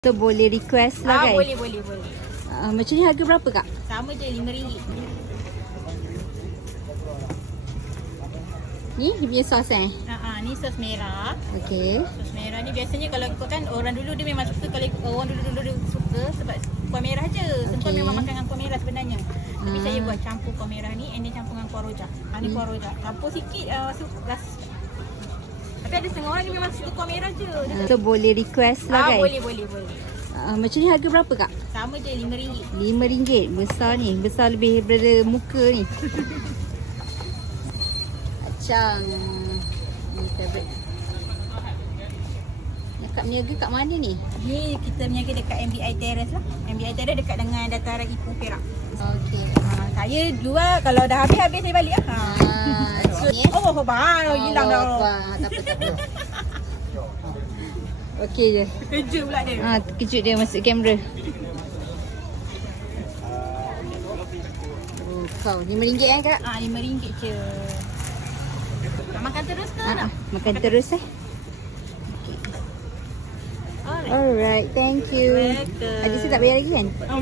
So boleh request lah Ah, kan? boleh, boleh, boleh. Uh, macam ni harga berapa kak? Sama je RM5. Ni dia punya sos eh? Ha ah, ni sos merah. Okay. Sos merah ni biasanya kalau ikut kan orang dulu dia memang suka kalau orang dulu dulu dia suka sebab kuah merah je. Sengkau Okey. memang makan dengan kuah merah sebenarnya. Tapi Ah. saya buat campur kuah merah ni and then campur dengan kuah rojak. Ha ni kuah rojak. Campur sikit uh, masuk ras. Tapi ada setengah orang ni memang suka kuah merah je. Dia so boleh request lah ah, kan? boleh, boleh, boleh. Uh, macam ni harga berapa kak? Sama je RM5. RM5 besar ni besar lebih daripada muka ni Acang Ni favorite Yang kat meniaga kat mana ni? Ni kita berniaga dekat MBI Terrace lah. MBI Terrace dekat dengan dataran Ipoh Perak. Okay Ha, saya jual kalau dah habis-habis saya balik lah. Ha. Ah, so ni eh? Oh, bahaya hilang dah. Tak apa tak apa Okey je Kerja pula dia. Ah, terkejut dia masuk kamera Oh, kau RM5 eh kak? Ah, RM5 je. Nak makan terus ke? Ah, nak? ah, makan terus eh Alright. Alright, thank you. Ada saya tak bayar lagi kan? Oh,